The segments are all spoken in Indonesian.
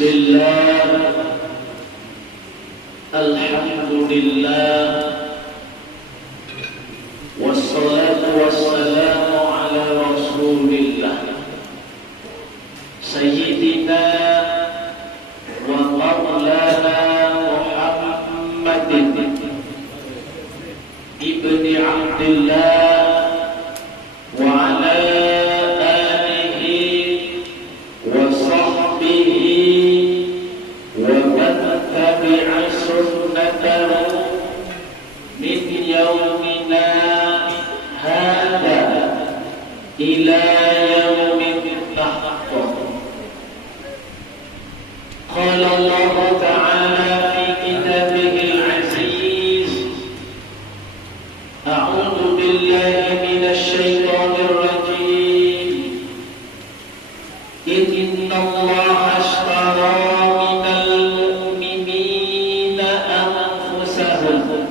Bismillah, alhamdulillah, wassalatu wassalamu ala rasulillah Sayyidina wa maulana Muhammadin ibni Abdillah wa ala alihi wa sahbihi wa man tabi'a sunnatahu min yawmina hada ila yawmin tahaqquq. Qala Allah ta'ala fi kitabihil aziz, a'udzu billahi minasy syaithanir rajim. Inna Allah ashtara minal mu'minina anfusahum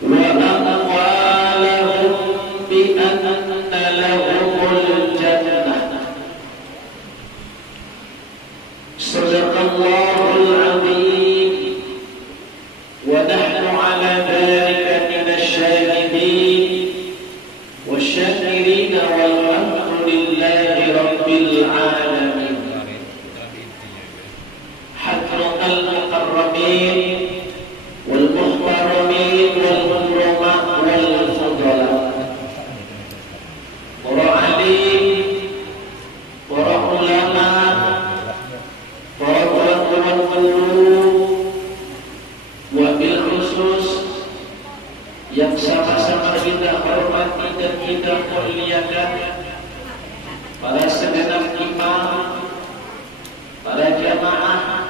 wa amwalahum bi anna lahumul jannah. Sadaqallahul azim wa nahnu ala dhalika minasy syahidin wasyakirin walhamdulillahi rabbil alamin. Hadratal muqarrabin wal muhtaramin wal mukramat wal fudala, para alim, para ulama, para tuan guru, wabil khusus yang sama-sama kita hormati dan kita muliakan, para segenap imam, para jamaah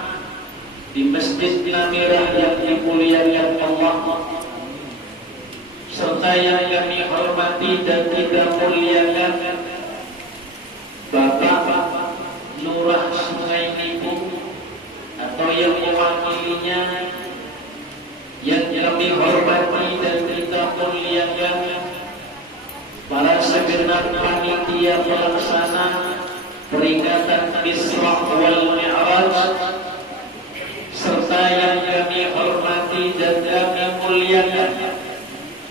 di Masjid Namirah yang dimuliakan Allah, serta yang kami hormati dan kita muliakan Bapak Lurah Sungai Libu atau yang mewakilinya, yang kami hormati dan kita muliakan para segenap panitia pelaksana peringatan Isra wal Mi'raj, serta yang kami hormati dan kami muliakan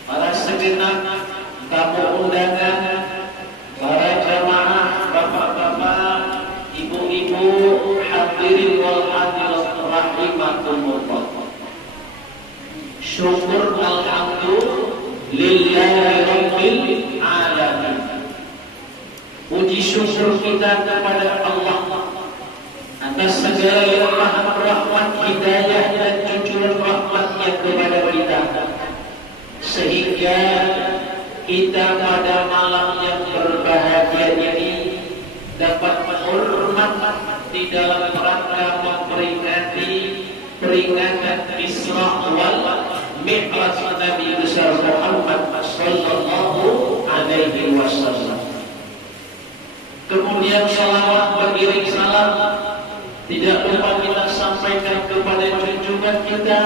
para segenap tamu undangan, para jamaah, bapak-bapak, ibu-ibu, hadirin wal hadirat rahimakumullah. Syukur alhamdulillahi rabbil alamin. Puji syukur kita kepada Allah atas segala limpahan rahmat, hidayah dan cucuran rahmatnya kepada kita, sehingga kita pada malam yang berbahagia ini dapat menghormat di dalam rangka memperingati peringatan Isra wal Mi'raj Nabi besar Muhammad sallallahu alaihi wasallam. Kemudian salawat beriring salam tidak lupa kita sampaikan kepada junjungan kita,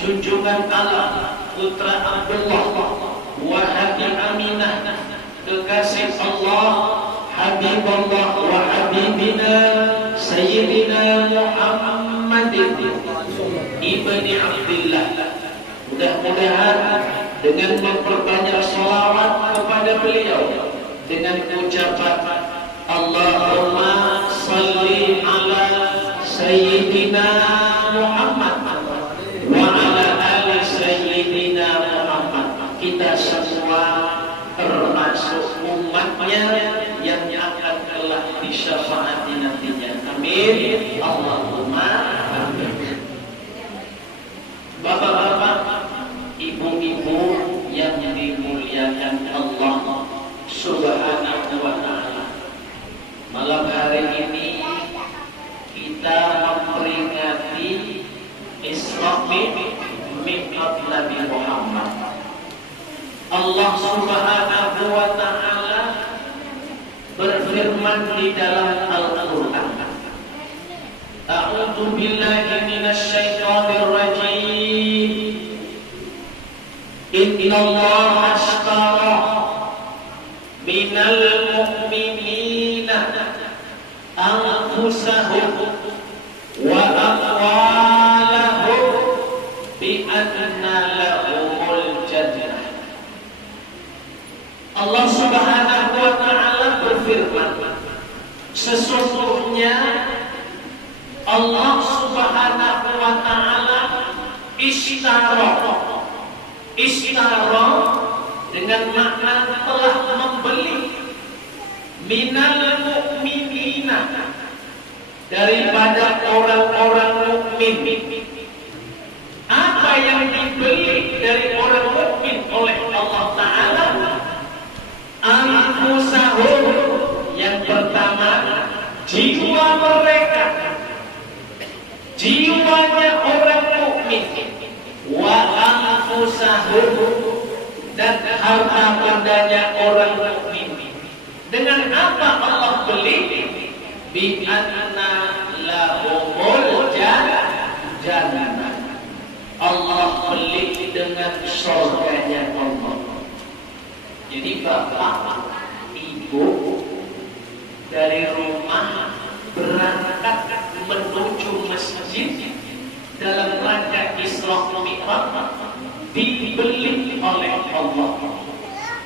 junjungan Allah, putra Abdullah, Wahabi Aminah, kekasih Allah, Habibullah wa Habibina Sayyidina Muhammadin ibni Abdillah. Mudah-mudahan dengan memperbanyak salawat kepada beliau dengan ucapan Allahumma salli ala Sayyidina Muhammad wa ala ali Sayyidina Muhammad, kita semua termasuk umatnya yang akan kelak disyafaati nantinya. Amin. Allahumma amin. Bapak-bapak, ibu-ibu yang dimuliakan Allah Subhanahu wa ta'ala, malam hari ini kita memperingati Isra Mi'raj Nabi Muhammad. Allah Subhanahu wa ta'ala berfirman di dalam Al-Quran, a'udzu billahi minasy syaithanir rajim. Inna Allah ashtara minal mu'minina anfusahum Sesungguhnya Allah Subhanahu wa ta'ala Ishtara dengan makna telah membeli minal mu'minina, daripada orang-orang mukmin. Apa yang dibeli dari orang mukmin oleh Allah Ta'ala? Anfusahum, yang pertama jiwa mereka, jiwanya orang mukmin. Wa anfusahum, dan harta bendanya orang mukmin. Dengan apa Allah beli? Bi anna lahumul jannah. Allah beli dengan surganya Allah. Jadi bapak, ibu dari rumah berangkat menuju masjid dalam rangka Isra Mi'raj dibeli oleh Allah.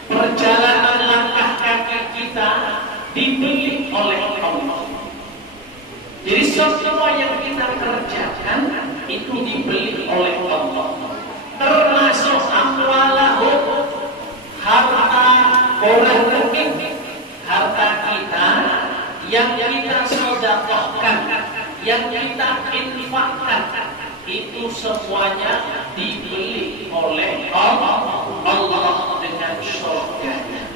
Perjalanan langkah kaki kita dibeli oleh Allah. Jadi semua yang kita kerjakan itu dibeli oleh Allah. Termasuk amwalahum, harta orang mukmin, harta kita yang kita sedekahkan, yang kita infakkan, itu semuanya dibeli oleh Allah dengan surganya.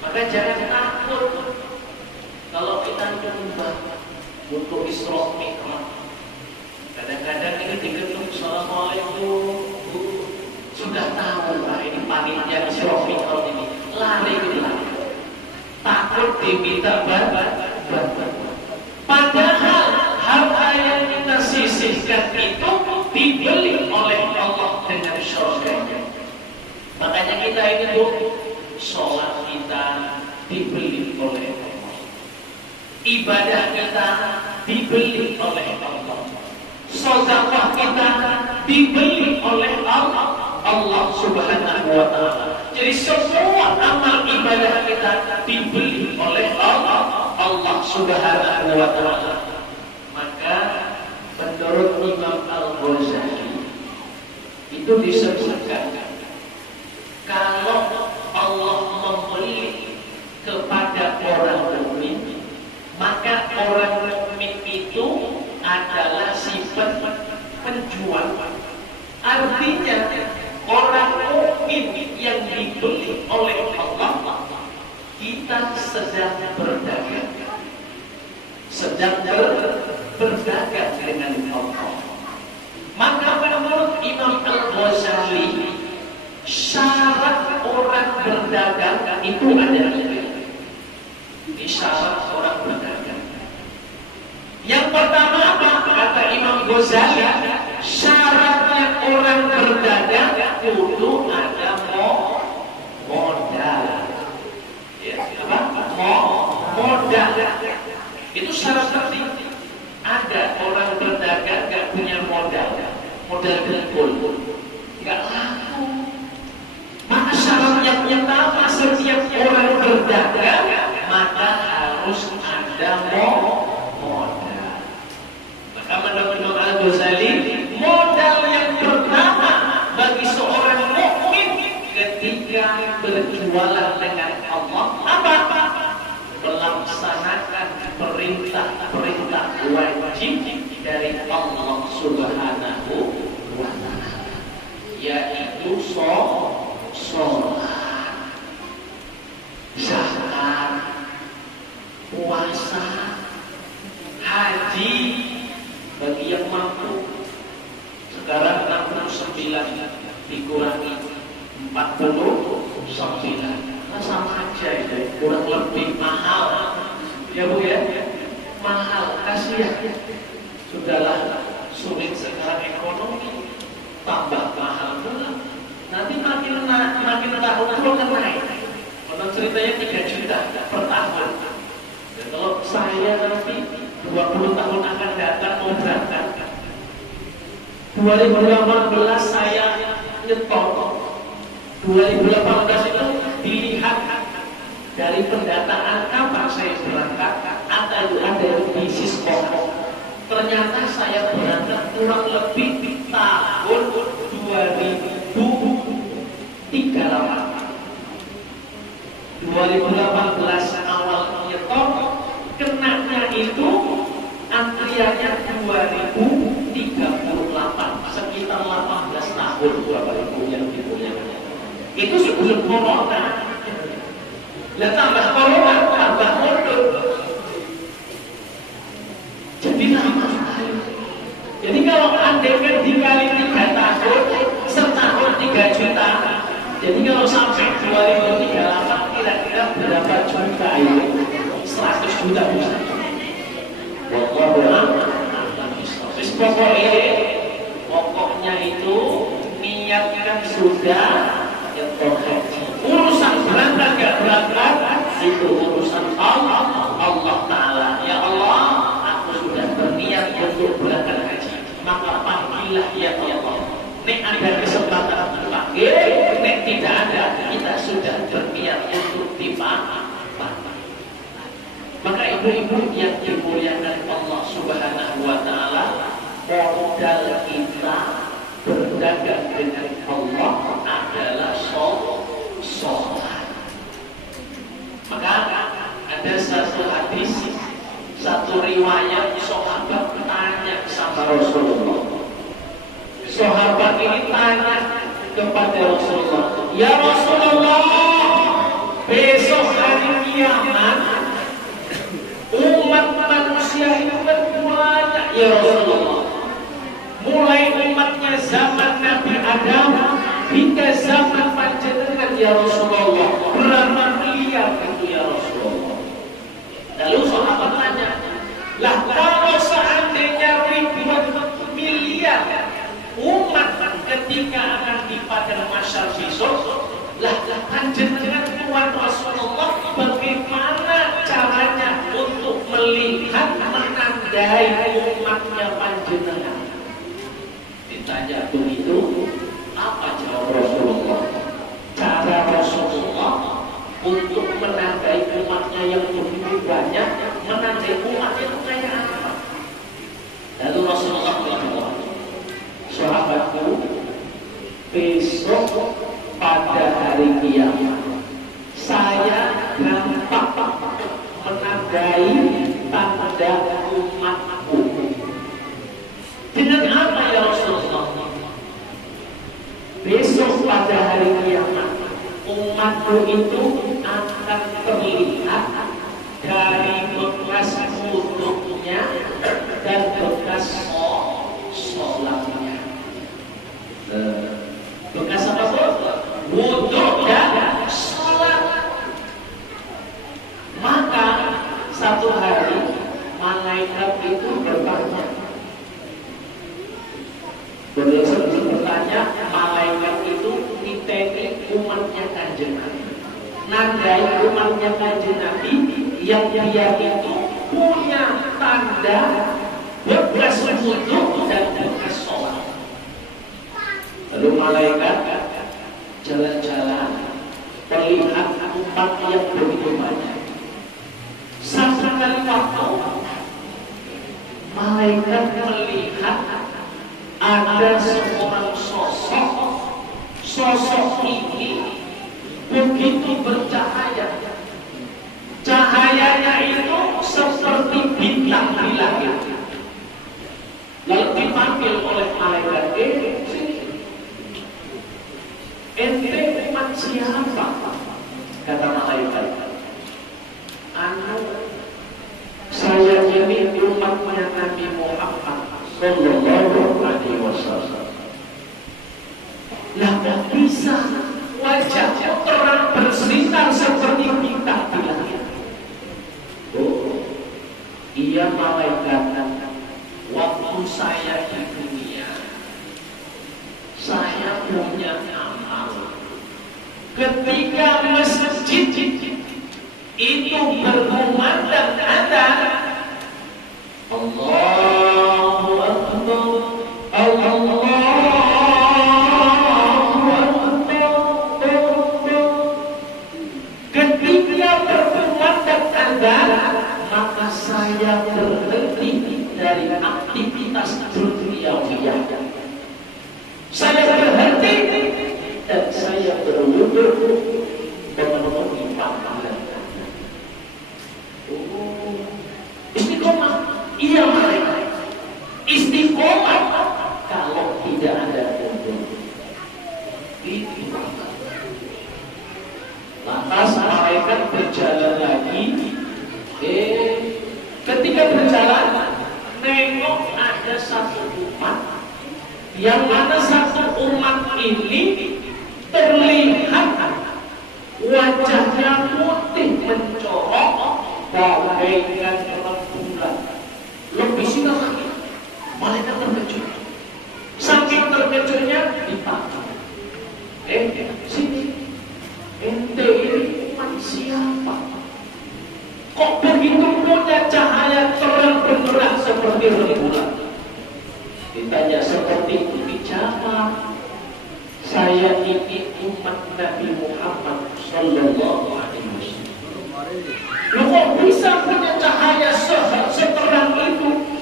Maka jangan takut kalau kita nyumbang untuk Isra Mi'raj. Kadang-kadang ini diketuk, assalamualaikum, sudah tahu lah ini panitia Isra Mi'raj ini, lari takut diminta bantuan. Padahal harta yang kita sisihkan itu dibeli oleh Allah dengan surganya. Makanya kita ini sholat kita dibeli oleh Allah, ibadah kita dibeli oleh Allah, sedekah kita dibeli oleh Allah Subhanahu wa ta'ala. Jadi semua amal ibadah kita dibeli oleh Allah Subhanahu wa ta'ala. Maka menurut Imam Al-Ghazali itu disebutkan, kalau Allah membeli kepada orang mukmin, maka orang mukmin itu adalah sifat penjual. Artinya orang mukmin yang dibeli oleh Allah, kita sedang berdagang, berdagang dengan Allah. Maka menurut Imam Al-Ghazali, syarat orang berdagang itu ada di syarat orang berdagang. Yang pertama apa? Kata Imam Ghazali, syaratnya orang berdagang kudu ada modal. Ya, apa? Modal. Itu syarat penting. Ada orang berdagang gak punya modal dengkul, gak laku. Maka syarat yang pertama setiap orang berdagang, maka harus ada modal. Maka menurut Al-Ghazali, modal yang pertama bagi seorang mukmin ketika berjualan dengan Allah apa? Melaksanakan perintah-perintah wajib dari Allah Subhanahu wa ta'ala, yaitu sholat, zakat, puasa, haji bagi yang mampu. Sekarang 69 dikurangi 49, sama aja itu, kurang lebih mahal. Ya Bu ya, mahal, kasihan. Sudahlah, sulit sekarang ekonomi, tambah mahal pula. Nanti makin tahun kan naik. Menurut ceritanya 3 juta per tahun. Dan kalau saya nanti 20 tahun akan datang mau berangkat, 2018 saya nyetor, 2018 itu dilihat Dari pendataan kapan saya berangkat, ada yang bisnis pokok. Ternyata saya berangkat kurang lebih di tahun 2018 awal nyetok, kenanya itu antriannya 2038, sekitar 18 tahun Bapak Ibu yang dimuliakan. Itu sebelum corona. Lah tambah corona, tambah mundur. Jadi lama sekali. Jadi kalau andaikan dikali 3 tahun, setahun 3 juta. Jadi kalau sampai 2038 kira-kira berapa juta ini? 100 juta bisa. Pokoknya itu niatkan sudah nyetor haji. Urusan berangkat gak berangkat itu urusan Allah Ta'ala. Ya Allah, aku sudah berniat untuk berangkat haji, maka panggillah ya Allah. Nek ada kesempatan dipanggil, nek tidak ada, kita sudah berniat untuk dipanggil. Maka ibu-ibu yang dimuliakan Allah Subhanahu wa Ta'ala, modal kita berdagang dengan Allah adalah sholat. Maka ada satu hadis, satu riwayat sahabat bertanya sama Rasulullah. Sahabat ini tanya kepada Rasulullah, ya Rasulullah, besok hari kiamat umat manusia itu kan banyak ya Rasulullah. Mulai umatnya zaman Nabi Adam hingga zaman panjenengan ya Rasulullah, berapa miliar itu ya Rasulullah? Lalu sahabat tanya, lah kalau seandainya ribuan miliar umat ketika akan di padang mahsyar besok, lah panjenengan Tuhan Rasulullah bagaimana caranya untuk melihat menandai umatnya panjenengan? Ditanya begitu, apa jawab Rasulullah? Cara Rasulullah untuk menandai umatnya yang begitu banyak, menandai umatnya itu kayak apa? Lalu Rasulullah bilang, sahabatku, besok pada hari kiamat saya gampang menandai tanda umatku. Dengan apa ya Rasulullah? Besok pada hari kiamat umatku itu akan terlihat dari bekas wudhunya dan bekas sholatnya. Bekas apa bu? Wudhu dan sholat. Maka satu hari malaikat itu bertanya. Bertanya, malaikat itu niteni umatnya Kanjeng Nabi, nandai umatnya Kanjeng Nabi yang dia itu punya tanda bekas wudhu dan bekas sholat. Lalu malaikat jalan-jalan terlihat umat yang begitu banyak. Satu kali waktu malaikat melihat ada seorang sosok ini begitu bercahaya. Cahayanya itu seperti bintang di langit. Lalu dipanggil oleh malaikat, ente umat siapa? Kata malaikat, saya ini umatnya Nabi Muhammad Sallallahu Alaihi Wasallam. Lah gak bisa wajahnya terang bersinar seperti bintang di langit. Oh, iya malaikat, waktu saya di dunia saya punya amal. Ketika masjid itu berkumandang adzan, Allahu Akbar, Allahu Akbar. Ketika berhenti dari aktivitas duniawiyah. Saya berhenti dan saya berwudu memenuhi panggilan. Istiqomah, iya mereka istiqomah kalau tidak ada wudu. Itu lantas malaikat berjalan lagi. Ketika berjalan, nengok ada satu umat, yang mana satu umat ini terlihat wajahnya putih mencorok bagaikan rembulan. Lebih sinar lagi, malaikat terkejut. Saking terkejutnya dipanggil. Sini, ente ini umat siapa? Kok begitu punya cahaya terang benderang seperti rembulan? Ditanya seperti itu dijawab, saya ini umat Nabi Muhammad Sallallahu Alaihi Wasallam. Lo kok bisa punya cahaya seterang itu?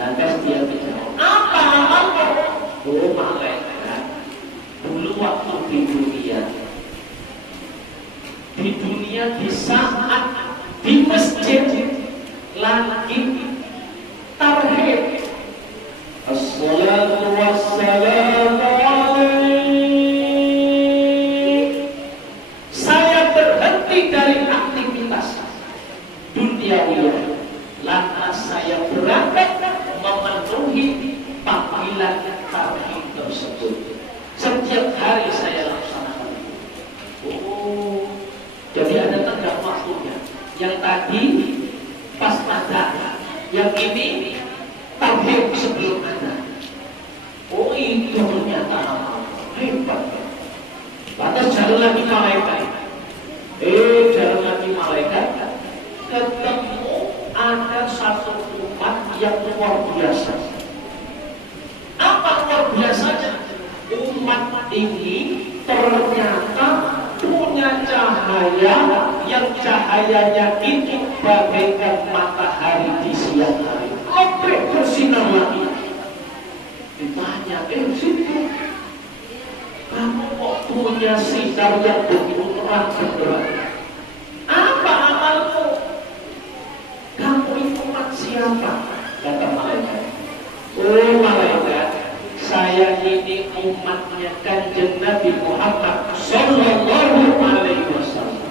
Lantas dia bicara, apa amalmu? Oh malaikat, dulu waktu di dunia di saat di masjid lagi tauhid, assalatu wassalamu alaihi, saya berhenti dari aktivitas duniawiyah, lantas saya berangkat memenuhi panggilan tauhid tersebut. Setiap hari saya laksanakan. Oh, jadi ada tenggang waktunya. Yang tadi pas ada, yang ini tauhid sebelum ada. Oh itu ternyata hebat. Lantas jalan lagi malaikat. Jalan lagi malaikat. Ketemu ada satu umat yang luar biasa. Apa luar biasanya? Umat ini ternyata punya cahaya yang cahayanya itu bagaikan matahari di siang hari, lebih bersinar lagi. Ditanya, situ kamu kok punya sinar yang begitu terang benderang? Apa amalmu? Kamu itu umat siapa? Kata malaikat. Oh malaikat, saya ini umatnya Kanjeng Nabi Muhammad Sallallahu Alaihi Wasallam.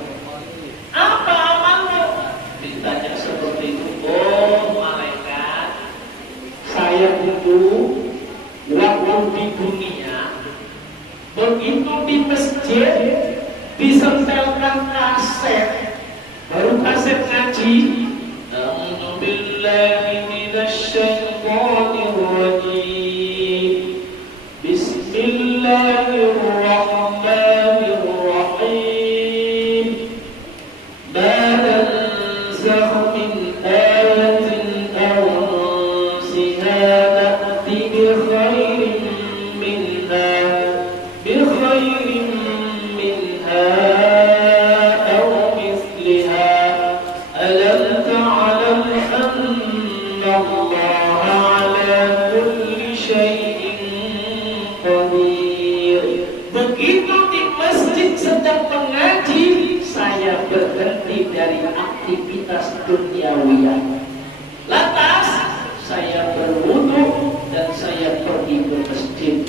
Apa amalmu? Ditanya seperti itu. Oh malaikat, saya itu waktu di dunia, begitu di masjid disetelkan kaset, baru kaset ngaji. A'udzubillahi minasyaitonir rajim. Bismillahirrahmanirrahim. Ma nanzakh min ayatin aw nunsiha na'ti bi khairin minha aw mithliha. Alam ta'lam anna Allaha 'ala kulli syai'in qadir. Begitu di masjid sedang mengaji, saya berhenti dari aktivitas duniawiyah. Lantas saya berwudu dan saya pergi ke masjid.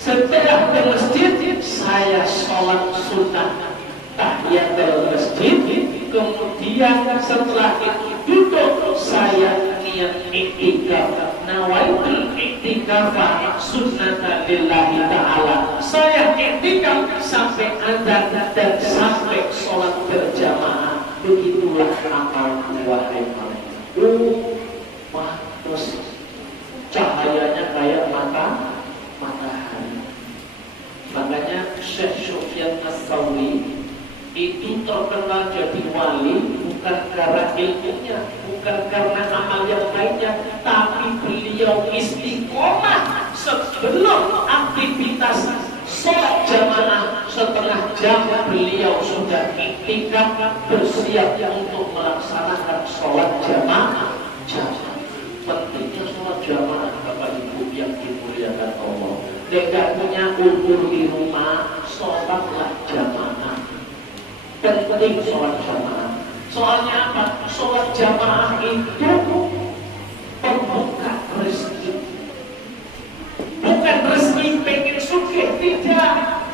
Setelah ke masjid, saya sholat sunnah tahiyatul masjid. Kemudian setelah itu duduk, saya niat iktikaf. Nawaitul iktikaf sunnatan lillahi ta'ala. Saya iktikaf sampai adzan dan sampai sholat berjamaah. Begitulah amal wahai malaikat. Terus cahayanya kayak matahari. Makanya Syekh Sufyan Ats-Tsauri itu terkenal jadi wali bukan karena ilmunya, bukan karena amal yang lainnya, tapi beliau istiqomah sebelum aktivitas sholat jamaah. Setengah jam beliau sudah iktikaf bersiap untuk melaksanakan sholat jamaah. Tidak punya ulur di rumah, sholatlah jamaah. Penting sholat jamaah. Soalnya apa? Sholat jamaah itu pembuka rezeki. Bukan rezeki pengen sugih, tidak.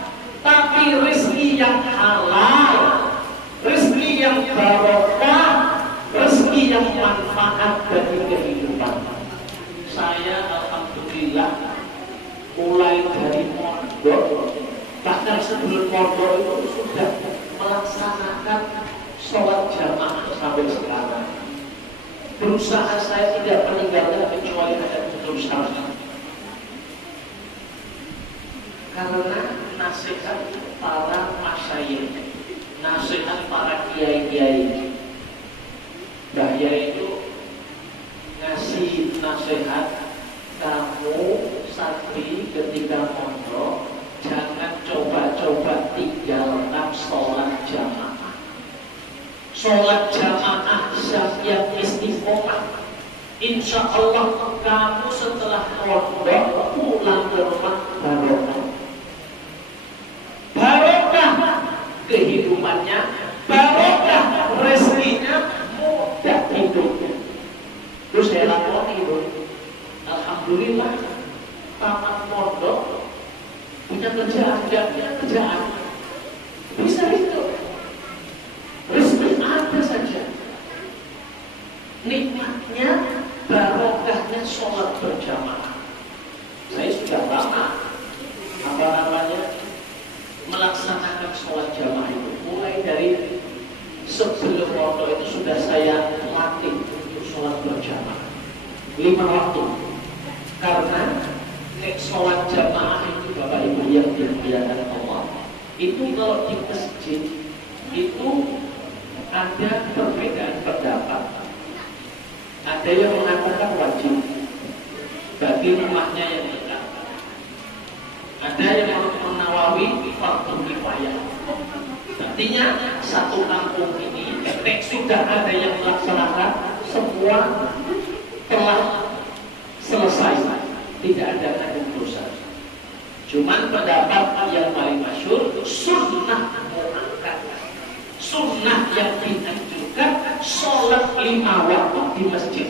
Tapi rezeki yang halal, rezeki yang barokah, rezeki yang manfaat bagi kehidupan. Saya alhamdulillah mulai dari mondok, bahkan sebelum mondok itu sudah melaksanakan sholat jamaah sampai sekarang. Berusaha saya tidak meninggalkan kecuali ada berusaha. Karena nasihat para masyayikh, nasihat para kiai-kiai, bahaya itu ngasih nasihat, kamu santri ketika mondok jangan coba-coba tinggalkan sholat jamaah. Sholat jamaah yang istiqomah. Insya Allah kamu setelah mondok pulang ke rumah barokah. Barokah kehidupannya, barokah rezekinya, mudah hidupnya. Terus saya lakoni itu, alhamdulillah tamat mondok punya kerjaan, punya kerjaan, bisa hidup. Rezeki ada saja. Nikmatnya, barokahnya sholat berjamaah. Saya sudah lama melaksanakan sholat jamaah itu. Mulai dari sebelum mondok itu sudah saya latih untuk sholat berjamaah 5 waktu. Karena sholat jamaah itu Bapak Ibu yang dimuliakan Allah, itu kalau di masjid itu ada perbedaan pendapat. Ada yang mengatakan wajib bagi rumahnya yang dekat. Ada yang menawawi fardu kifayah. Artinya satu kampung ini sudah ada yang melaksanakan, semua telah selesai, tidak ada kandung dosa. Cuman pendapat yang paling masyhur sunnah muakkad. Sunnah yang dianjurkan sholat 5 waktu di masjid.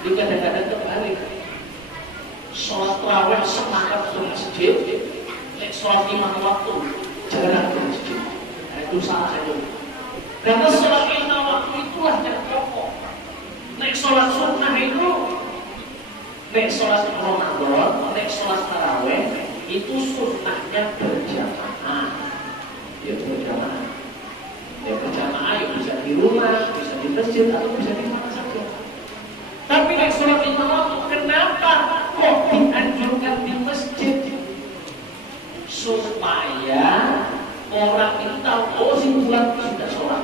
Di kadang-kadang terbalik. Sholat tarawih semangat ke masjid, sholat 5 waktu jarang ke masjid. Nah, itu salah itu. Karena sholat 5 waktu itulah yang pokok. Sholat sunnah itu, sholat Ramadan, sholat tarawih itu sunnahnya berjamaah. Ya berjamaah. Ya berjamaah ya bisa di rumah, bisa di masjid, atau bisa di mana saja. Tapi sholat 5 waktu, kenapa kok dianjurkan di masjid? Supaya orang itu tahu, oh si bulan sudah sholat.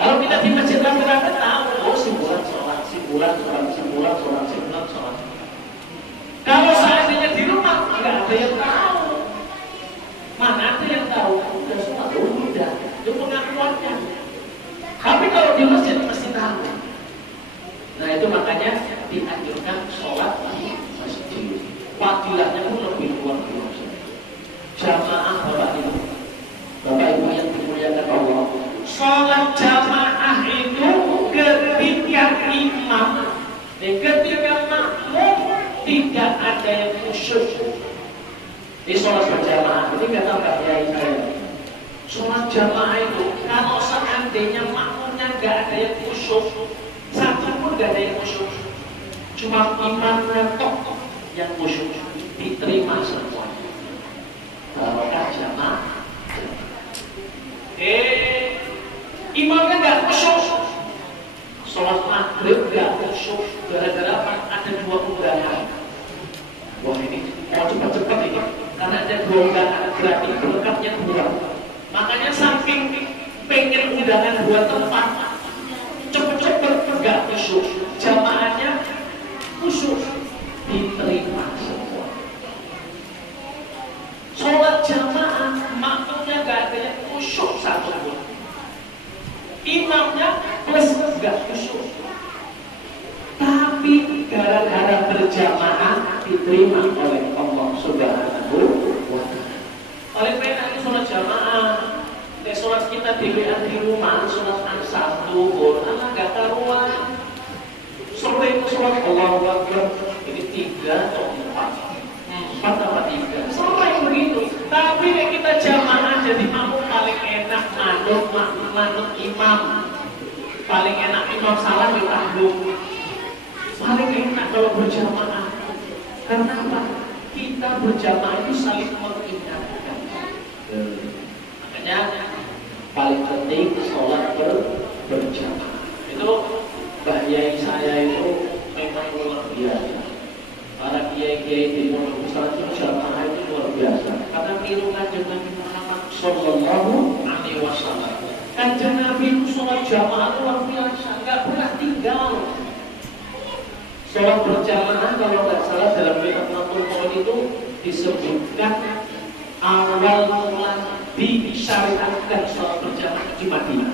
Kalau kita di masjid rame-rame tahu, oh si bulan sholat, si bulan sholat, si bulan sholat, si bulan sholat. Kalau seandainya di rumah nggak ada yang tahu, mana ada yang tahu? Udah sholat, oh udah, itu pengakuannya. Tapi kalau di masjid pasti tahu. Nah itu makanya dianjurkan sholat di masjid. Fadilahnya pun lebih luar biasa. Jamaah Bapak Ibu, Bapak Ibu yang dimuliakan Allah, sholat jamaah itu ketika imam, ketika makmum tidak ada yang khusyuk. Di sholat berjamaah ini kata Mbak Yai saya, sholat jamaah itu kalau seandainya makmumnya nggak ada yang khusyuk, satu pun nggak ada yang khusyuk, cuma imamnya tok yang khusyuk, diterima semuanya. Barokah jamaah. Imamnya nggak khusyuk, sholat maghrib nggak khusyuk, gara-gara ada 2 undangan. Wah ini mau cepat-cepat ini, karena ada 2 undangan gratis, berkatnya 2. Makanya saking pengen undangan 2 tempat, cepet-cepet nggak khusyuk, jamaahnya khusyuk, diterima semua. Sholat jamaah makmumnya nggak ada yang khusyuk satu pun, imamnya plus nggak khusyuk, tapi gara-gara berjamaah diterima oleh Allah Subhanahu Paling enak itu sholat jamaah. Kayak sholat kita di rumah, sholat satu, anak gak karuan. Sore itu sholat Allahu Akbar, ini 3 atau 4 apa 3. Sore begitu. Tapi kita jamaah jadi makmum paling enak manut imam. Paling enak imam salah ditanggung. Paling enak kalau berjamaah. Karena apa? Kita berjamaah itu saling mengingatkan. Makanya paling penting sholat berjamaah. Itu bahaya saya itu memang luar biasa. Para kiai-kiai di pondok pesantren jamaah itu luar biasa. Karena niru kanjeng Nabi Muhammad Sallallahu Alaihi Wasallam. Kanjeng Nabi itu sholat jamaah luar biasa, nggak pernah tinggal. Sholat berjamaah kalau nggak salah dalam kitab Fathul Qoraan itu disebutkan awal mula disyariatkan sholat berjamaah di Madinah.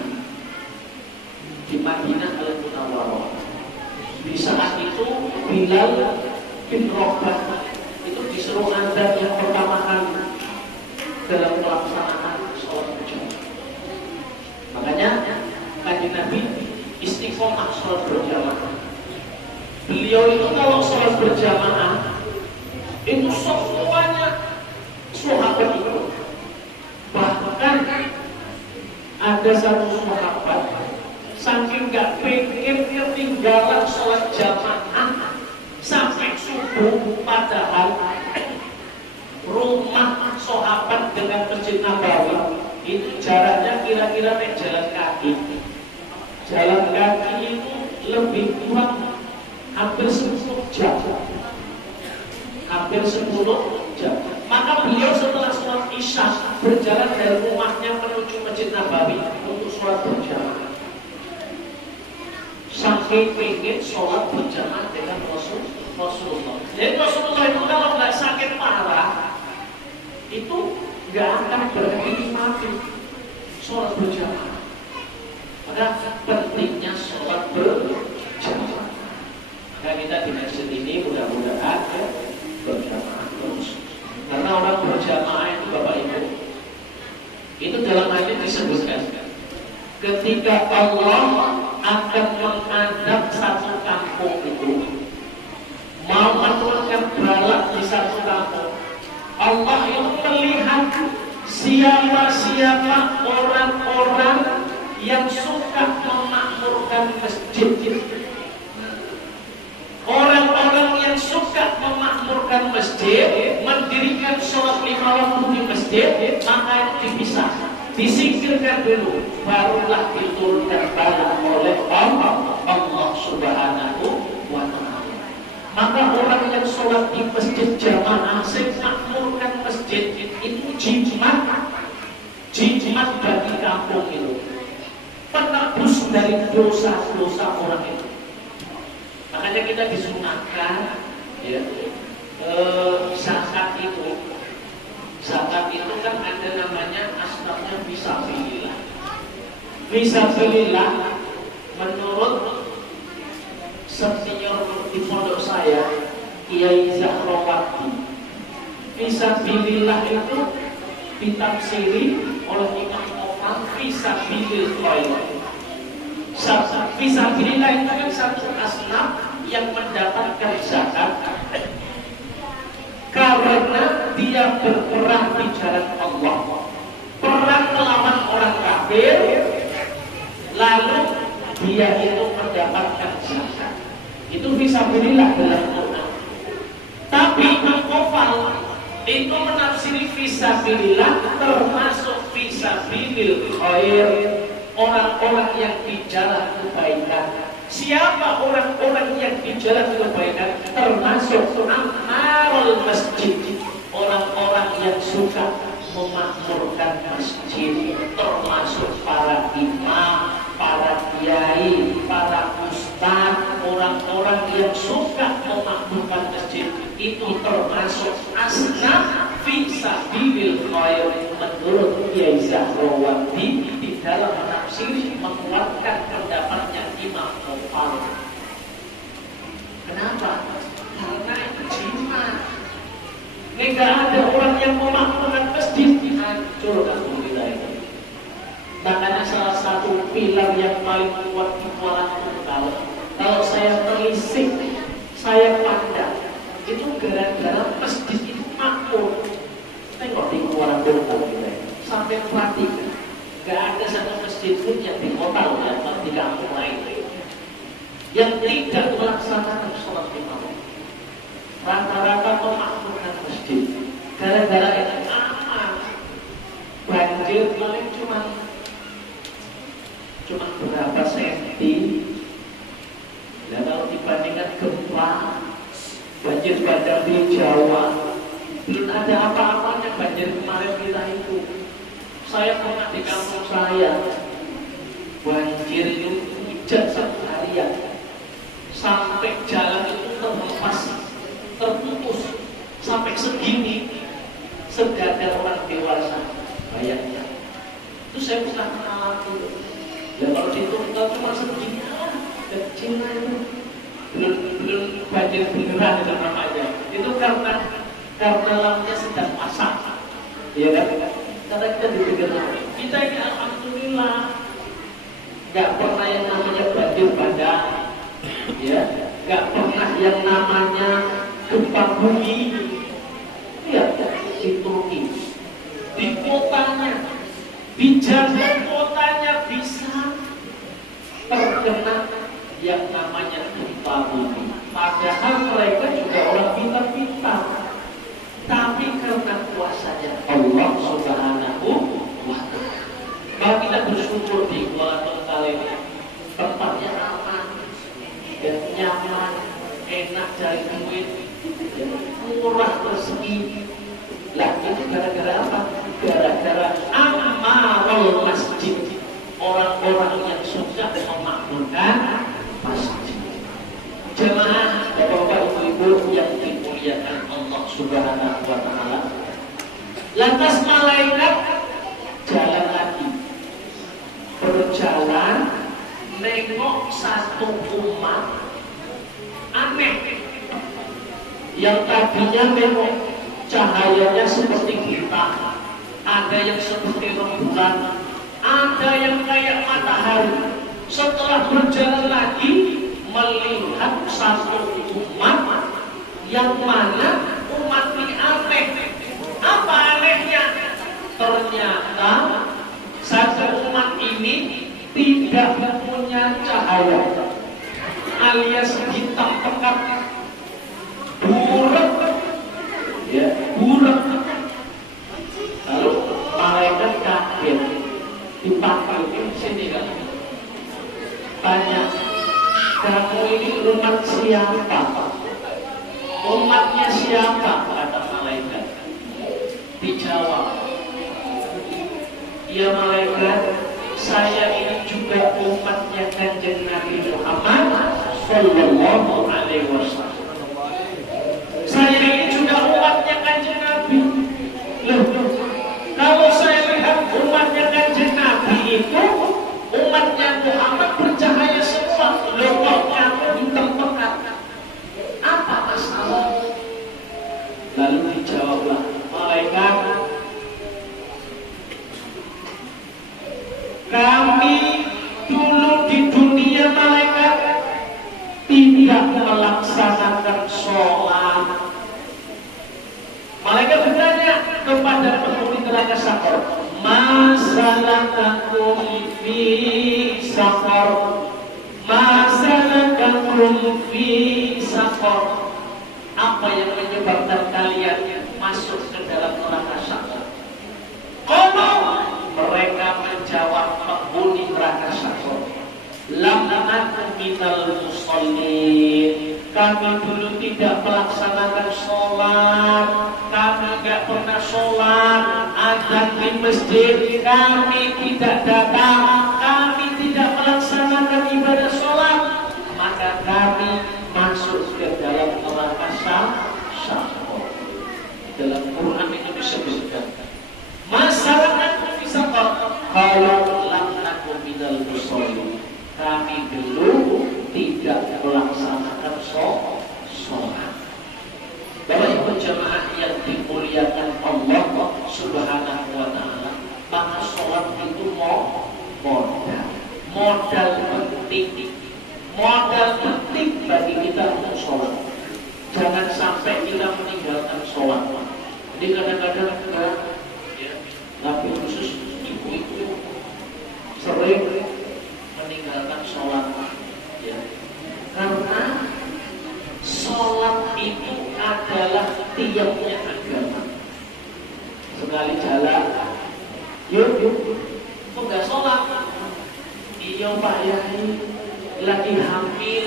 Di Madinah Al-Munawwarah. Di saat itu Bilal bin Rabah itu disuruh adzan yang pertama kali dalam pelaksanaan sholat berjamaah. Makanya kanjeng Nabi istiqomah sholat berjamaah. Beliau itu kalau sholat berjamaah itu semuanya sahabat itu. Bahkan ada satu sahabat saking gak pengen ketinggalan sholat jamaah sampai subuh, padahal rumah sahabat dengan Masjid Nabawi itu jaraknya kira-kira jalan kaki. Jalan kaki itu lebih kurang hampir 10 jam. Hampir 10 jam. Maka beliau setelah sholat Isya berjalan dari rumahnya menuju Masjid Nabawi untuk sholat berjamaah. Sampai pengen sholat berjamaah dengan Rasulullah. Jadi Rasulullah itu kalau nggak sakit parah itu nggak akan berhenti mati sholat berjamaah. Maka pentingnya sholat berjamaah. Maka kita di masjid ini mudah-mudahan berjamaah terus. Karena orang berjamaah itu Bapak Ibu, itu dalam hadis disebutkan ketika Allah akan mengadab satu kampung itu, mau menurunkan bala di satu kampung, Allah itu melihat siapa-siapa orang-orang yang suka memakmurkan masjid. Orang-orang yang suka memakmurkan masjid, mendirikan sholat 5 waktu di masjid, maka dipisah, disingkirkan dulu, barulah diturunkan bala oleh Allah Subhanahu wa Ta'ala. Maka orang yang sholat di masjid jamaah, memakmurkan masjid itu jimat bagi kampung itu, penebus dari dosa-dosa orang itu. Makanya kita disunahkan ya, zakat itu kan ada namanya asbabnya fisabilillah. Fisabilillah menurut senior di pondok saya Kiai Zahrawati, fisabilillah itu ditafsiri oleh Imam Muhammad fisabilil khair. Fisabilillah itu kan satu asnaf yang mendapatkan zakat karena dia berperang di jalan Allah, perang melawan orang kafir, lalu dia itu mendapatkan zakat. Itu fisabilillah dalam Quran. Tapi Al-Qafal itu menafsiri fisabilillah termasuk fisabilil khair, orang-orang yang di jalan kebaikan. Siapa orang-orang yang di jalan kebaikan? Termasuk amarul masjid, orang-orang yang suka memakmurkan masjid, termasuk para imam, para kiai, para ustaz, orang-orang yang suka memakmurkan masjid. Itu termasuk asnaf fisabilil khair menurut Kiai Zahrawati di dalam menafsir menguatkan pendapatnya Imam Muhammad. Kenapa? Karena itu jimat. Nggak ada orang yang memakmurkan masjid saya pandang itu gara-gara masjid itu makmur. Tengok di Kuala Lumpur kita sampai perhatikan, nggak ada satu masjid pun yang di kota loh, yang di kampung lain yang tidak melaksanakan sholat lima waktu. Rata-rata memakmurkan masjid. Gara-gara itu aman. Banjir paling cuma berapa senti. Dan kalau dibandingkan gempa, banjir bandang di Jawa, belum ada apa-apanya banjir kemarin kita itu. Saya pernah di kampung saya, banjir itu hujan satu harian, sampai jalan itu terhempas, terputus, sampai segini, sedada orang dewasa. Bayangnya, itu saya pernah mengalami. Ya kalau diturunkan cuma segini, kecil itu, belum banjir beneran itu namanya. Itu karena lampunya sedang pasang, ya kan? Karena kita dipikir kita ini alhamdulillah nggak pernah yang namanya banjir bandang, ya, nggak pernah yang namanya gempa bumi. Lihat di Turki, di kotanya, di jalan kotanya bisa terkena yang namanya gempa bumi. Padahal mereka juga orang pintar-pintar. Tapi karena kuasanya Allah Subhanahu wa Ta'ala, maka kita bersyukur di Kuala Lumpur ini tempatnya aman, dan nyaman, enak cari duit, murah rezeki. Lah itu gara-gara apa? Gara-gara amarul masjid, orang-orang yang suka memakmurkan masjid. Jemaah, bapak-bapak, ibu-ibu yang dimuliakan Allah Subhanahu wa Ta'ala. Lantas malaikat jalan lagi, berjalan nengok satu umat aneh yang tadinya memang cahayanya seperti bintang, ada yang seperti rembulan, ada yang kayak matahari. Setelah berjalan lagi, melihat satu umat yang mana umat ini aneh. Apa anehnya? Ternyata satu umat ini tidak punya cahaya, alias hitam pekat, burak, ya, burak. Lalu malaikat kaget, dipanggil sini kan, tanya, kamu ini umat siapa? Umatnya siapa? Kata malaikat. Dijawab, ya malaikat, saya ini juga umatnya Kanjeng Nabi Muhammad Sallallahu Alaihi Wasallam. Saya ini juga umatnya Kanjeng Nabi. Loh, kalau saya lihat umatnya Kanjeng Nabi itu umatnya Muhammad bercahaya semua, loh kok kamu hitam pekat? Apa masalah? Lalu dijawablah malaikat, kami dulu di dunia malaikat tidak melaksanakan sholat. Malaikat bertanya kepada penghuni neraka Sakor, masalakakum fi Sakor, masalakakum fi Sakor, apa yang menyebabkan kalian masuk ke dalam neraka Sakor? Kalau mereka menjawab penghuni neraka Sakor, lam naku minal musallin, kami dulu tidak melaksanakan sholat, kami tidak pernah sholat, azan di masjid kami tidak datang, kami tidak melaksanakan ibadah sholat, maka kami masuk ke dalam neraka Sakor. Dalam Quran itu disebutkan masyarakat bisa kalau lam naku minal musallin, kami dulu tidak melaksanakan sholat. Bapak Ibu jamaah yang dimuliakan Allah Subhanahu wa Ta'ala, maka sholat itu modal penting bagi kita untuk sholat. sampai kita meninggalkan sholat. Jadi kadang-kadang ya, tapi khusus ibu-ibu sering meninggalkan sholat, ya. Karena sholat itu adalah tiapnya agama. Sekali jalan, yuk, kok nggak sholat? Iya Pak Yai, lagi hamil,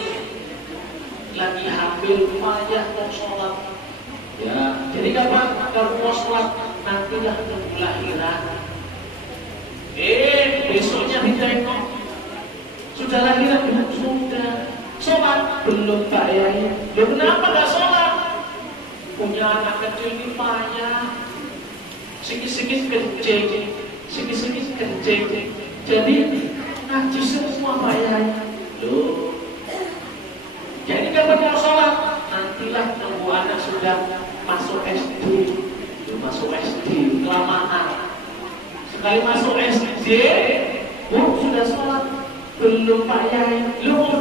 payah mau sholat. Ya, jadi kapan kalau mau sholat? Nantilah tunggu lahiran. Besoknya ditengok, sudah lahiran belum? Sudah. Sholat belum Pak Yai. Loh kenapa nggak sholat? Punya anak kecil ini payah. Sikit-sikit kencing. Jadi ngaji semua Pak Yai. Loh. Jadi kapan mau sholat? Nantilah tunggu anak sudah masuk SD. Masuk SD, kelamaan. Sekali masuk SD, sudah sholat. Belum Pak Yai. Lu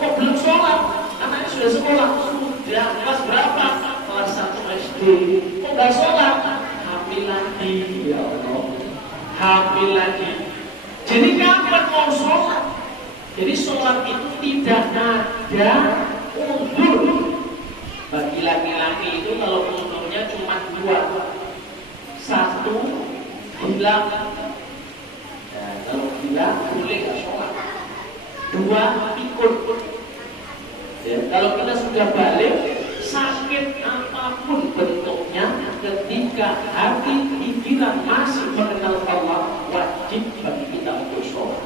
kok belum sholat? Anaknya sudah sekolah. Sudah, kelas berapa? Kelas 1 SD. Kok nggak sholat? Hamil lagi. Ya Allah. Hamil lagi. Jadi kapan mau sholat? Jadi sholat itu tidak ada uzur. Bagi laki-laki itu kalau uzurnya cuma 2. 1, hilang. Ya, kalau hilang boleh nggak sholat. 2, ikut. Ya, kalau kita sudah balik, sakit apapun bentuknya, ketika hati pikiran masih mengenal Allah, wajib bagi kita untuk sholat.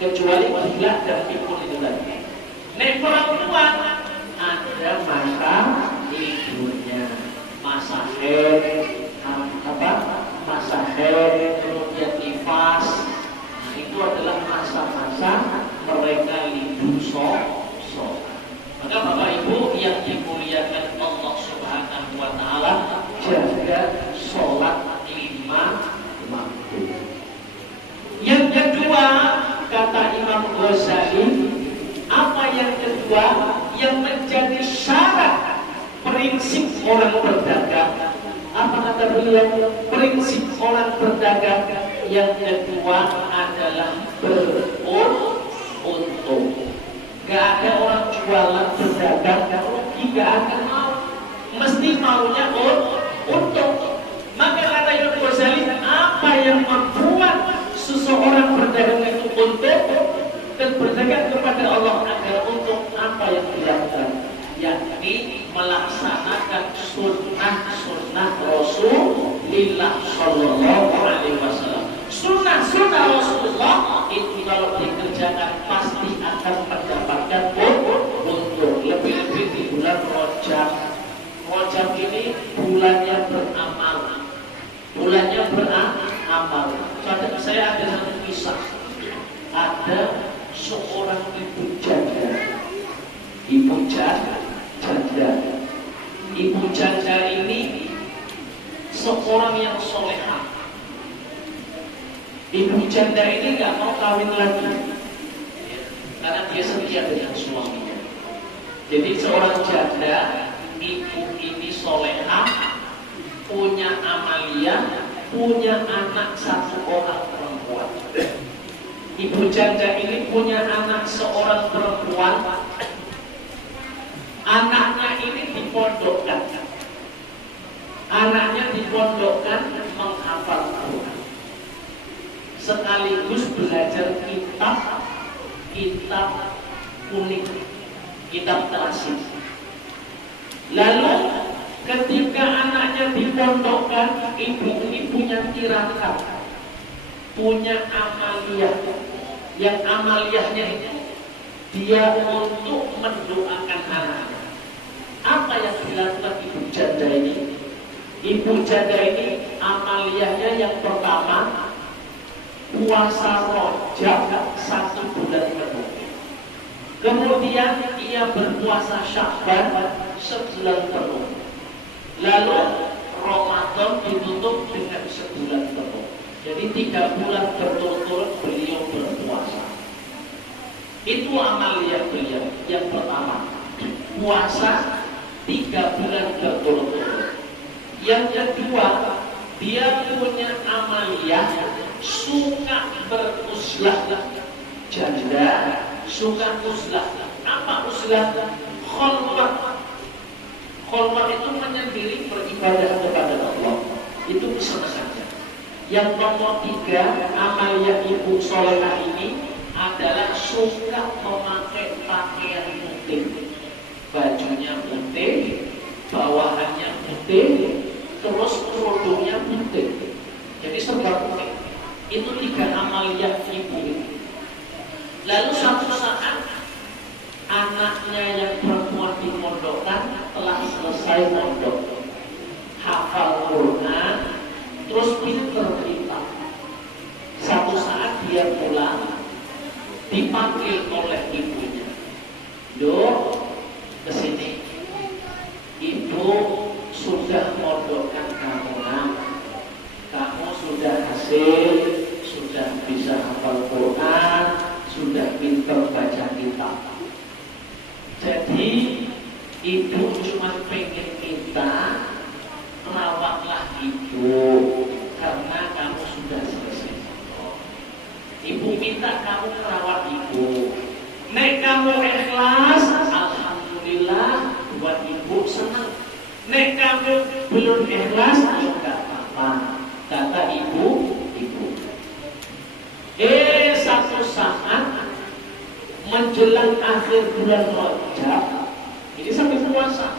Kecuali gila dan pikun itu tadi. Nek perempuan ada masa liburnya, masa haid, masa haid, kemudian nifas. Nah, itu adalah masa-masa mereka libur sholat. Maka Bapak Ibu yang dimuliakan Allah Subhanahu wa Ta'ala, jaga sholat 5 waktu. Yang kedua, kata Imam Ghazali, apa yang kedua yang menjadi syarat prinsip orang berdagang? Apa kata beliau? Prinsip orang berdagang yang kedua adalah beruntung. Gak ada orang jualan berdagang rugi, gak akan mau. Mesti maunya untung. Maka kata Imam Ghazali, apa yang membuat seseorang berdagang itu untung dan berdagang kepada Allah agar untung? Apa yang dilakukan? Yakni melaksanakan sunnah Rasulullah Sallallahu Alaihi Wasallam. Sunnah Rasulullah itu kalau dikerjakan pasti akan mendapatkan untung. Lebih-lebih di bulan Rajab. Rajab ini bulannya beramal. Saya ada satu kisah. Ada seorang ibu janda. Ibu janda ini seorang yang solehah. Ibu janda ini nggak mau kawin lagi karena dia setia dengan suaminya. Jadi seorang janda, ibu ini solehah, punya amalia, punya anak 1 orang perempuan. Ibu janda ini punya anak seorang perempuan. Anaknya ini dipondokkan. Menghafal Quran. Sekaligus belajar kitab kuning, kitab klasik. Lalu ketika anaknya dipondokkan, ibu ini punya tirakat, punya amaliyah. Yang amaliyahnya itu dia untuk mendoakan anaknya. Apa yang dilakukan ibu janda ini? Ibu janda ini amaliyahnya yang pertama, puasa Rajab 1 bulan penuh. Kemudian ia berpuasa Sya'ban sebulan penuh. Lalu Ramadan ditutup dengan sebulan penuh. Jadi 3 bulan berturut-turut beliau berpuasa. Itu amaliyah beliau. Yang pertama, puasa 3 bulan berturut-turut. Yang kedua, dia punya amaliyah suka beruzlah. Janda suka uzlah. Apa uzlah? Khalwat. Khalwat itu menyendiri beribadah kepada Allah. Itu bisa saja. Yang nomor 3, amaliyah ibu solehah ini adalah suka memakai pakaian putih. Bajunya putih, bawahannya putih, terus kerudungnya putih. Jadi serba putih. Itu 3 amaliyah ibu ini. Lalu suatu saat anaknya yang perempuan dimondokkan telah selesai mondok, hafal Quran, terus pinter kita. Satu saat dia pulang, dipanggil oleh ibunya. Dok, kesini. Ibu sudah mondokkan kamu, nak. Kamu sudah hasil, sudah bisa hafal Quran, sudah pinter baca kitab. Jadi ibu cuma pengen kita rawatlah ibu karena kamu sudah selesai. Ibu minta kamu merawat ibu. Nek kamu ikhlas, alhamdulillah, buat ibu senang. Nek kamu belum ikhlas, enggak apa-apa, kata ibu. Satu saat menjelang akhir bulan Rajab, ini sampai puasa.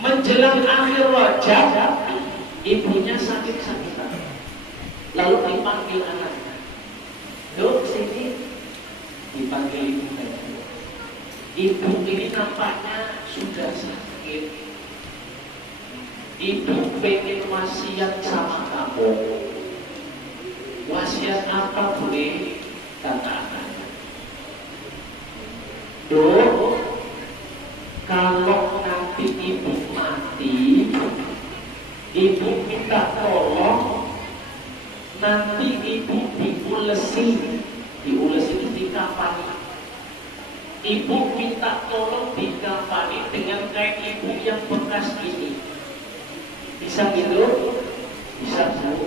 Menjelang akhir Rajab, ibunya sakit-sakitan. Lalu dipanggil anaknya. Dok, sini. Dipanggil ibunya. Ibu ini nampaknya sudah sakit. Ibu pengen wasiat sama kamu. Wasiat apa boleh? Kata anaknya. Dok, kalau nanti ibu mati, ibu minta tolong nanti ibu diulesi itu dikafani. Ibu minta tolong dikafani dengan kain ibu yang bekas ini. Bisa gitu? Bisa, Bu.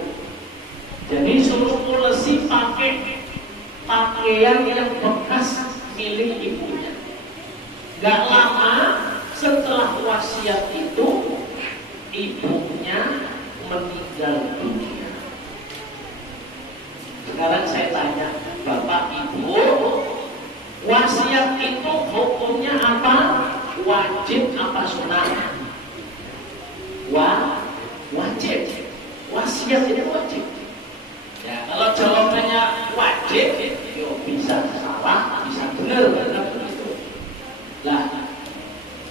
Jadi suruh ulesi pakai pakaian yang bekas milik ibunya. Gak lama setelah wasiat itu, ibunya meninggal dunia. Sekarang saya tanya, Bapak Ibu, wasiat itu hukumnya apa? Wajib apa sunnah? Wajib. Wasiat itu wajib. Ya, kalau jawabannya wajib, yo bisa salah, bisa benar, begitu. Lah,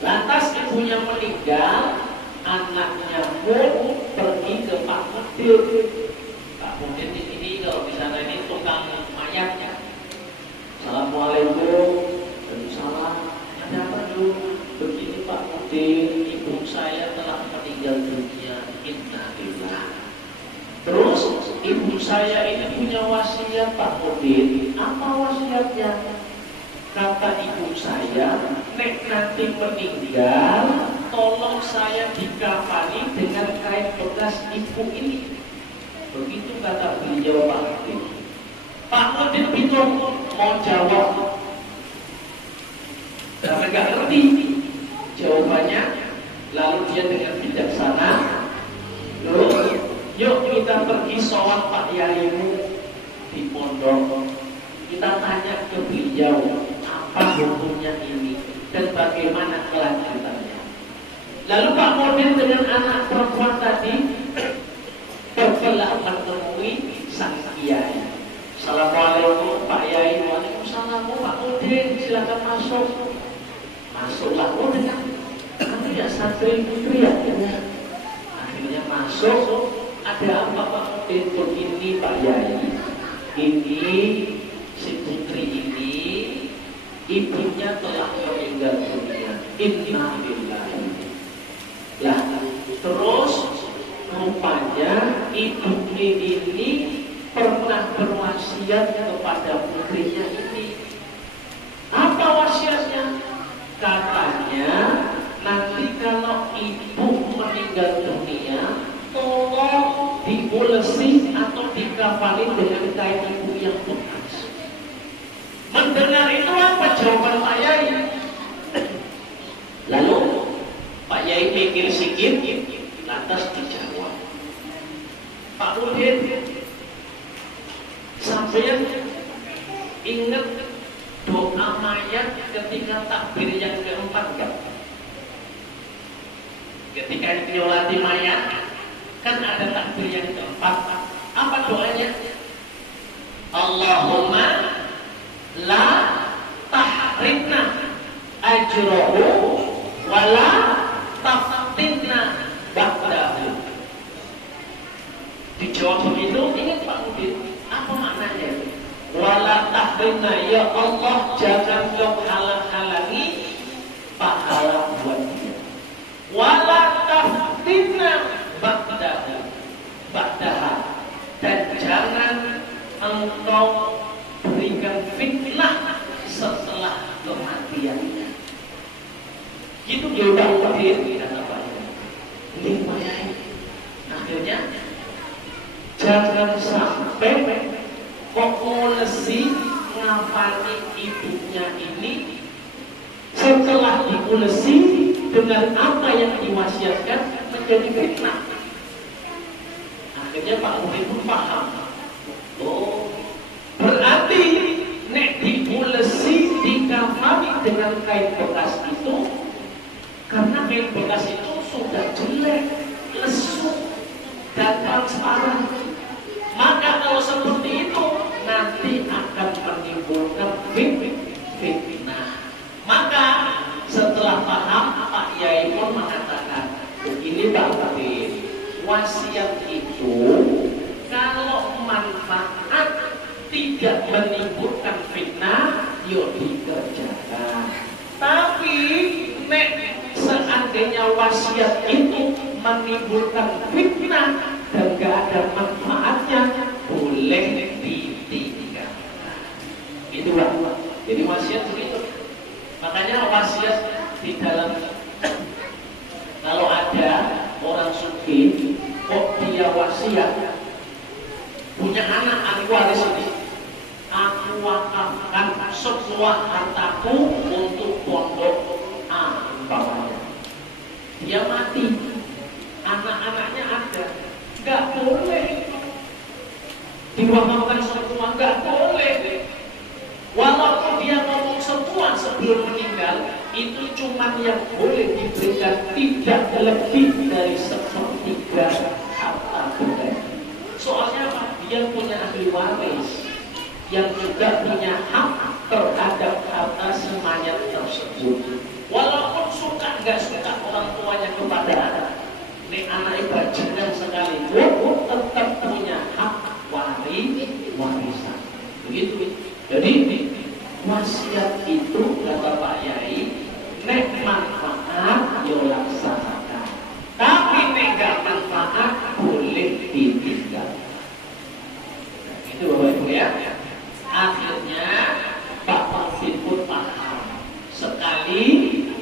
lantas ibunya meninggal, anaknya pun pergi ke Pak Mudir. Pak Mudir ini kalau misalnya ini tukang mayatnya. Assalamualaikum, waalaikumsalam. Ada apa dulu? Begini Pak Mudir, ibu saya telah meninggal dunia. Innalillah. Terus ibu saya ini punya wasiat Pak Mudir. Apa wasiatnya? Kata ibu saya, nek nanti meninggal, tolong saya dikafani dengan kain bekas ibu ini. Begitu kata beliau Pak Mudir. Pak Mudir bingung mau jawab, karena nggak ngerti jawabannya. Lalu dia dengan bijaksana, yuk kita pergi sholat Pak Yaimu di pondok. Kita tanya ke beliau apa hukumnya ini dan bagaimana kelanjutannya. Lalu Pak Mudir dengan anak perempuan tadi berbelah menemui sang kiai. Assalamualaikum Pak Yai. Waalaikumsalam Pak Mudir, silakan masuk. Masuklah dengan kamu ya santri putri ya. Akhirnya masuk. Ada apa Pak Mudir? Begini Pak Yai, ini si putri ini ibunya telah meninggal dunia. Innalillah. Lah, terus rupanya ibu ini pernah berwasiat kepada putrinya ini. Apa wasiatnya? Katanya nanti dikafani dengan kain ibu yang bekas. Mendengar itu apa jawaban Pak Yai? Lalu Pak Yai pikir sikit, lantas dijawab, Pak Udin, sampeyan ingat doa mayat ketika takbir yang keempat kan? Ketika nyolati mayat kan ada takbir yang keempat. Apa doanya? Allahumma la tahrimna ajrohu wala taftinna ba'dahu. Dijawab begitu, ingat Pak Udin, apa maknanya? Wala tahrimna, ya Allah jangan kau halang-halangi pahala buat dia. Wala taftinna ba'dahu, dan jangan engkau berikan fitnah setelah kematiannya. Itu dia udah Udin, kata Pak Yai. Ini Pak Yai. Akhirnya jangan sampai kok ngulesi ngafani ibunya ini setelah diulesi dengan apa yang diwasiatkan menjadi fitnah. Akhirnya Pak Udin pun paham. Oh, berarti nek diulesi dikafani dengan kain bekas itu karena kain bekas itu sudah jelek, lesu, dan transparan. Maka kalau seperti itu nanti akan menimbulkan fitnah. Maka setelah paham, Pak Yai pun mengatakan, begini Pak Udin, wasiat itu kalau manfaat tidak menimbulkan fitnah, yuk dikerjakan. Tapi nek seandainya wasiat itu menimbulkan fitnah dan gak ada manfaatnya, boleh ditinggalkan. Itulah. Jadi wasiat begitu. Makanya wasiat di dalam, kalau ada orang sugih kok dia wasiat punya anak ahli waris ini, aku wakafkan semua hartaku untuk pondok A umpamanya. Dia mati, anak-anaknya ada, nggak boleh diwakafkan semua, nggak boleh. Walaupun dia ngomong semua sebelum meninggal, itu cuma yang boleh diberikan tidak lebih dari 1/3 harta benda. Soalnya apa? Dia punya ahli waris yang juga punya hak terhadap harta si mayat tersebut. Walaupun suka nggak suka orang tuanya kepada anak, ini anak bajingan sekalipun tetap punya hak warisan. Begitu. Jadi wasiat itu kata Pak Yai, nek manfaat yo laksanakan. Tapi nek gak manfaat boleh ditinggal. Itu Bapak Ibu ya. Akhirnya Pak Udin pun paham. Sekali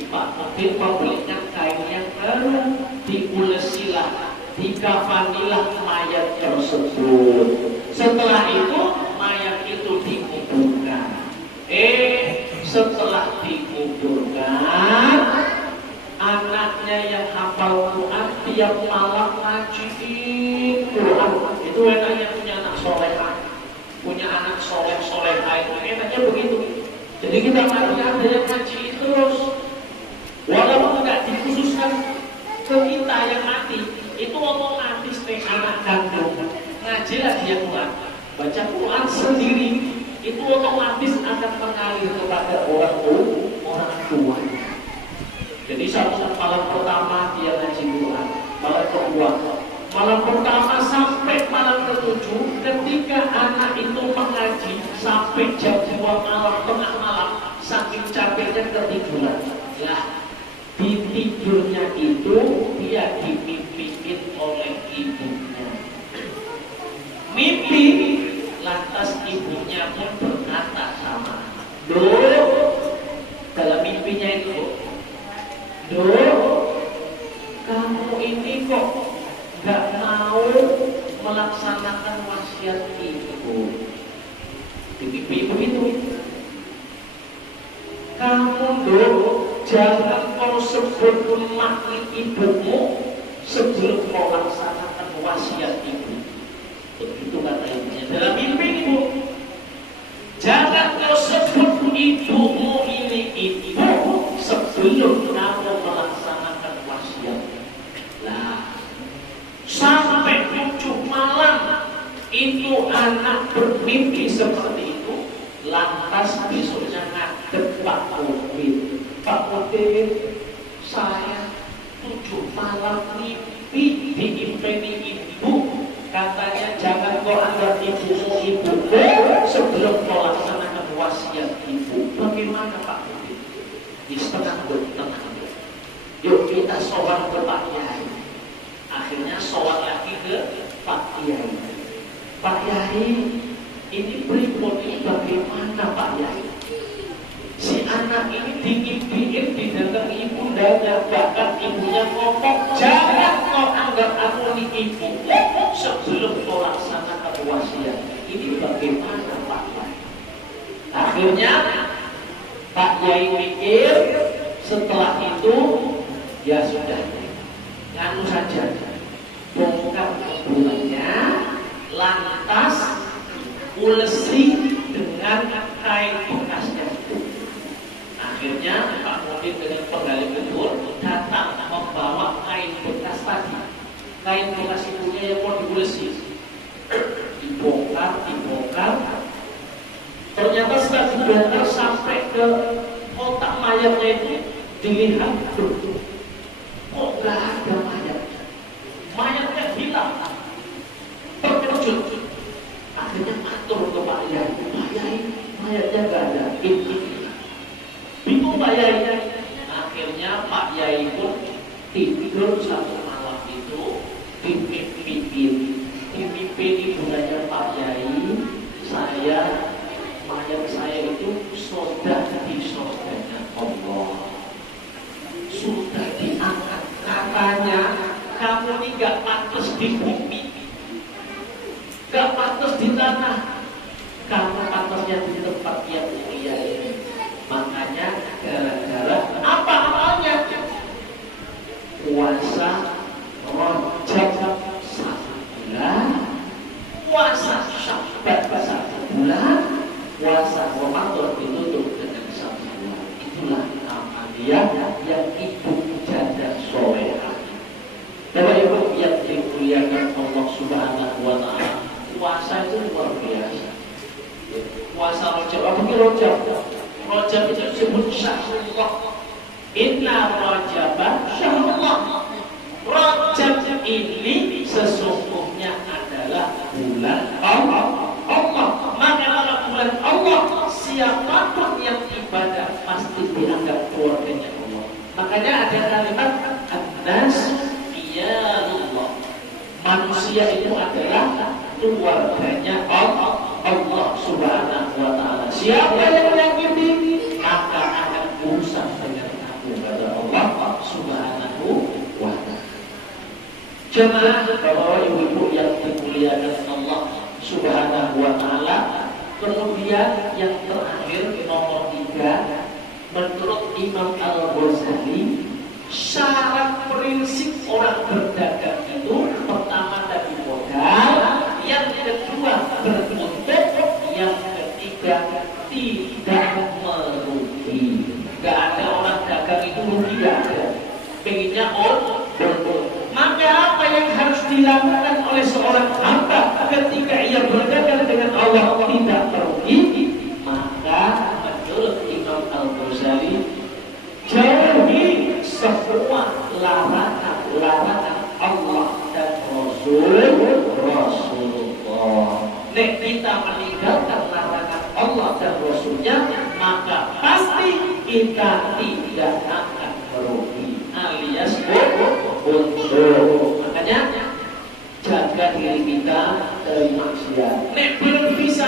Pak Udin membelikan kain yang baru, diulesilah, dikafanilah mayat tersebut. Setelah itu mayat itu dikuburkan. Setelah dikuburkan, anaknya yang hafal Quran tiap malam ngajiin Quran. Itu enaknya punya anak solehah, punya anak solehah itu enaknya begitu. Jadi kita harus ada yang ngajiin terus, walaupun tidak dikhususkan ke kita yang mati, itu otomatis anak kandung ngajilah dia Quran, baca Quran sendiri, itu otomatis akan mengalir kepada orang tuanya. Jadi satu malam pertama dia ngaji Quran, malam kedua, malam pertama sampai malam ke-7, ketika anak itu mengaji sampai jam 2 malam, tengah malam, saking capeknya ketiduran. Lah, di tidurnya itu dia dimimpiin oleh ibunya. Mimpi, lantas ibunya pun berkata sama, dalam mimpinya itu, kamu ini kok gak mau melaksanakan wasiat ibu. Ibu itu, kamu dong jangan kau sebut mati ibumu sebelum kau laksanakan wasiat ibu. Begitu kata ibunya dalam mimpi ibu. Jangan kau sebut ibumu ini ibu sebelum kamu melaksanakan wasiat. Nah, sampai 7 malam itu anak bermimpi seperti itu. Lantas besoknya ngadep Pak Udin. Pak Udin, saya 7 malam mimpi diimpeni ibu. Katanya jangan kau anggap ibumu ibuku sebelum kau laksanakan wasiat ibu. Bagaimana Pak Udin? Tenang. Yuk kita sowan ke Pak Yai. Akhirnya sowan lagi ke Pak Yai. Pak Yai, ini pripun ini bagaimana Pak Yai? Si anak ini diimpiin di dalam ibundanya, bahkan ibunya ngomong jangan kau anggap aku ini ibu sebelum kau laksanakan wasiat. Ini bagaimana Pak Yai? Akhirnya Pak Yai mikir, setelah itu ya sudah, nganu saja, bongkar kuburannya, lantas ulesi dengan kain bekasnya. Akhirnya Pak Mudin dengan penggali kubur datang membawa kain bekas tadi, kain bekas ibunya yang mau diulesi. Dibongkar. Ternyata setelah dibongkar sampai ke kotak mayatnya itu dilihat, kok gak ada mayatnya? Mayatnya hilang, terkejut. Akhirnya matur ke Pak Yai, Pak Yai, mayatnya gak ada. Bingung Pak Yai. Akhirnya Pak Yai pun tidur satu malam itu dimimpi ibundanya Pak Yai, mayat saya itu sudah di surganya Allah, sudah diangkat. Katanya kamu ini gak pantas di bumi, gak pantas di tanah, kamu pantasnya di tempat yang mulia ini. Makanya gara-gara apa amalnya? Puasa Rajab 1 bulan, puasa Sya'ban 1 bulan, puasa Ramadan ditutup dengan 1 bulan. Itulah amalia yang ibu janda solehah. Bapak Ibu yang dimuliakan Allah Subhanahu wa Ta'ala, puasa itu luar biasa. Puasa Rajab, apa itu Rajab? Rajab itu disebut syahrullah. Inna Rajaba syahrullah. Rajab ini sesungguhnya adalah bulan Allah. Maka kalau bulan Allah, siapapun yang ibadah pasti dianggap keluarganya Allah. Makanya ada kalimat an-nas iyalullah. Manusia itu adalah keluarganya Allah Subhanahu wa Ta'ala. Siapa yang menyakiti, maka akan urusan dengan aku kepada Allah Subhanahu wa Ta'ala. Jemaah Bapak Ibu yang dimuliakan Allah Subhanahu wa Ta'ala. Kemudian yang terakhir nomor 3, menurut Imam Al-Ghazali, syarat prinsip orang berdagang itu pertama dari modal, yang kedua beruntung, yang ketiga tidak merugi. Gak ada orang dagang itu rugi, gak ada. Pengennya untung. Maka apa yang harus dilakukan oleh seorang hamba ketika ia berdagang dengan Allah tidak merugi? Maka menurut Imam Al-Ghazali, jauhi semua larangan Allah dan Rasulullah. Nek kita meninggalkan larangan Allah dan Rasulnya, maka pasti kita tidak akan merugi alias untung. Makanya jaga diri kita dari maksiat. Nek belum bisa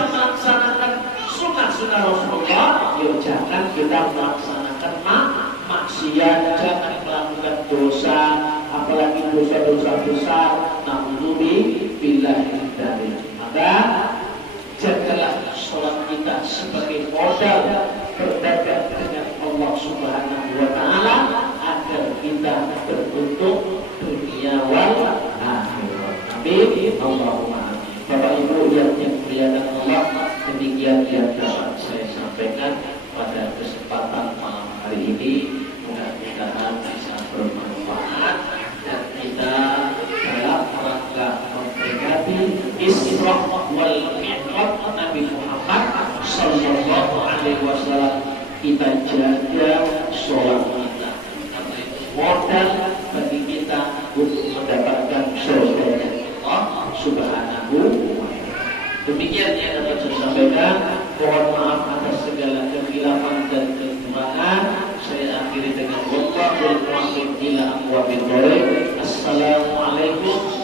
wa bidzalik. Assalamualaikum